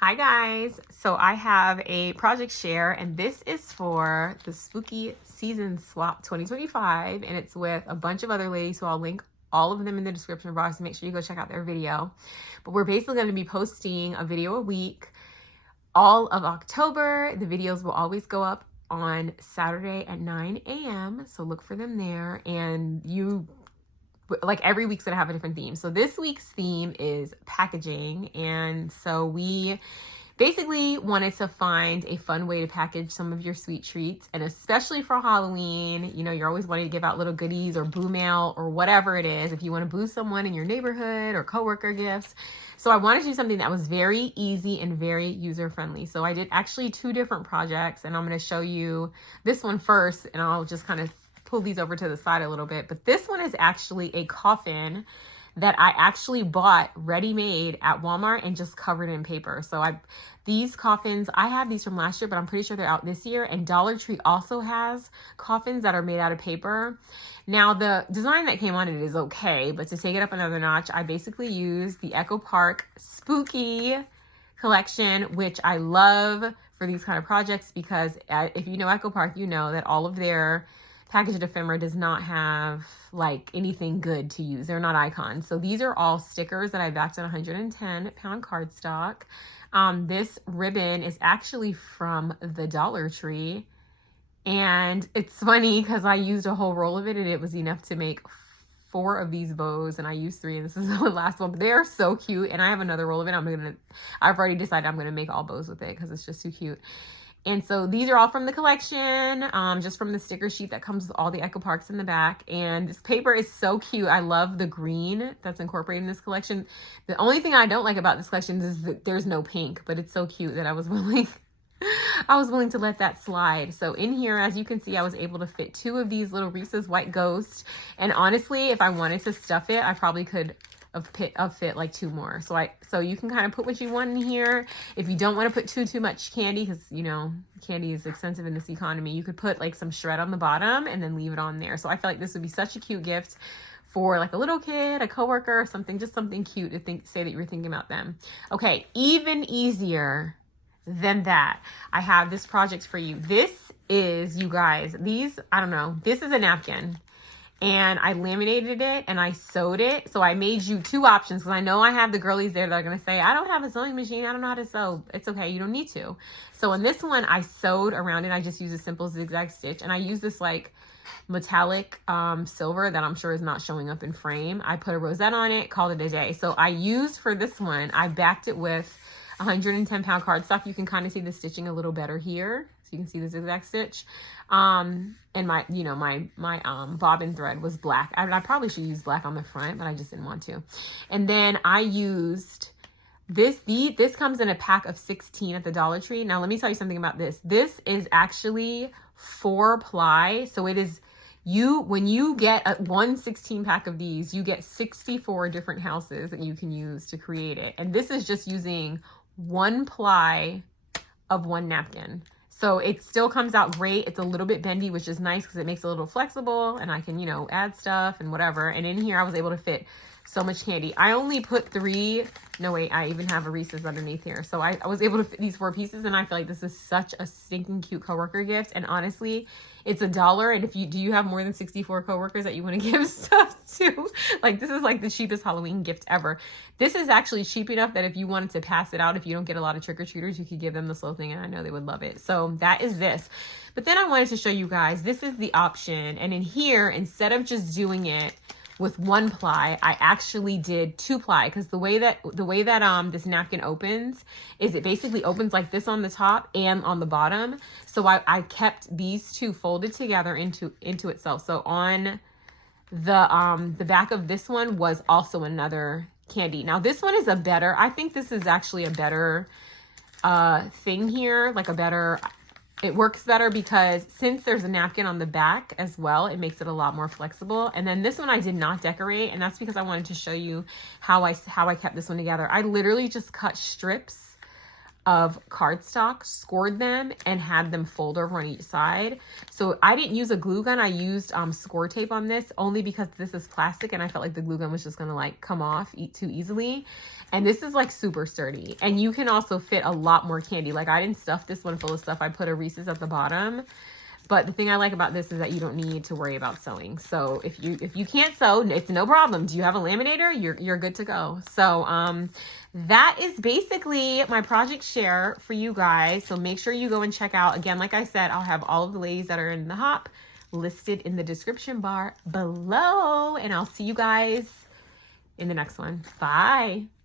Hi guys, so I have a project share and this is for the Spooky Season Swap 2025 and it's with a bunch of other ladies, so I'll link all of them in the description box. Make sure you go check out their video. But we're basically going to be posting a video a week all of October. The videos will always go up on Saturday at 9 a.m. so look for them there, and like every week's gonna have a different theme. So this week's theme is packaging, and so we basically wanted to find a fun way to package some of your sweet treats, and especially for Halloween, you know, you're always wanting to give out little goodies or boo mail or whatever it is, if you want to boo someone in your neighborhood or coworker gifts. So I wanted to do something that was very easy and very user-friendly. So I did actually 2 different projects, and I'm going to show you this one first, and I'll just kind of pull these over to the side a little bit. But this one is actually a coffin that I actually bought ready-made at Walmart and just covered in paper. So these coffins, I have these from last year, but I'm pretty sure they're out this year. And Dollar Tree also has coffins that are made out of paper. Now the design that came on it is okay, but to take it up another notch, I basically used the Echo Park Spooky collection, which I love for these kind of projects, because if you know Echo Park, you know that all of their packaged ephemera does not have like anything good to use. They're not icons. So these are all stickers that I backed on 110-pound cardstock. This ribbon is actually from the Dollar Tree. And it's funny because I used a whole roll of it and it was enough to make 4 of these bows, and I used 3, and this is the last one. But they are so cute, and I have another roll of it. I've already decided I'm gonna make all bows with it because it's just too cute. And so these are all from the collection, just from the sticker sheet that comes with all the Echo Parks in the back. And this paper is so cute. I love the green that's incorporated in this collection. The only thing I don't like about this collection is that there's no pink, but it's so cute that I was willing to let that slide. So in here, as you can see, I was able to fit 2 of these little Reese's White Ghost. And honestly, if I wanted to stuff it, I probably could have fit like 2 more. So you can kind of put what you want in here. If you don't want to put too much candy, because you know candy is expensive in this economy, you could put like some shred on the bottom and then leave it on there. So I feel like this would be such a cute gift for like a little kid, a coworker, or something, just something cute to say that you were thinking about them. Okay, even easier than that, I have this project for you. This is, you guys, I don't know, this is a napkin. And I laminated it and I sewed it. So I made you 2 options, because I know I have the girlies there that are going to say, I don't have a sewing machine, I don't know how to sew. It's okay, you don't need to. So in this one, I sewed around it. I just used a simple zigzag stitch, and I used this like metallic silver that I'm sure is not showing up in frame. I put a rosette on it, called it a day. So I used, for this one, I backed it with 110-pound cardstock. You can kind of see the stitching a little better here. So you can see the zigzag stitch. And my bobbin thread was black. I probably should use black on the front, but I just didn't want to. And then I used this. This comes in a pack of 16 at the Dollar Tree. Now let me tell you something about this. This is actually 4-ply. So it is, when you get a 116 pack of these, you get 64 different houses that you can use to create it. And this is just using 1 ply of 1 napkin. So it still comes out great. It's a little bit bendy, which is nice because it makes it a little flexible, and I can, you know, add stuff and whatever. And in here, I was able to fit so much candy. I only put 3. No, wait, I even have a Reese's underneath here. So I was able to fit these 4 pieces, and I feel like this is such a stinking cute coworker gift. And honestly, it's $1. And if you have more than 64 coworkers that you want to give stuff to, like, this is like the cheapest Halloween gift ever. This is actually cheap enough that if you wanted to pass it out, if you don't get a lot of trick-or-treaters, you could give them this little thing, and I know they would love it. So that is this. But then I wanted to show you guys, this is the option. And in here, instead of just doing it with 1 ply, I actually did 2 ply, because the way that this napkin opens is it basically opens like this on the top and on the bottom. So I kept these 2 folded together into itself. So on the back of this one was also another candy. Now this one is I think this is actually a better thing here, like it works better, because since there's a napkin on the back as well, it makes it a lot more flexible. And then this one I did not decorate, and that's because I wanted to show you how I kept this one together. I literally just cut strips of cardstock, scored them, and had them fold over on each side. So I didn't use a glue gun. I used score tape on this only because this is plastic and I felt like the glue gun was just gonna like come off too easily. And this is like super sturdy. And you can also fit a lot more candy. Like I didn't stuff this one full of stuff. I put a Reese's at the bottom. But the thing I like about this is that you don't need to worry about sewing. So if you can't sew, it's no problem. Do you have a laminator? You're good to go. So that is basically my project share for you guys. So make sure you go and check out. Again, like I said, I'll have all of the ladies that are in the hop listed in the description bar below. And I'll see you guys in the next one. Bye.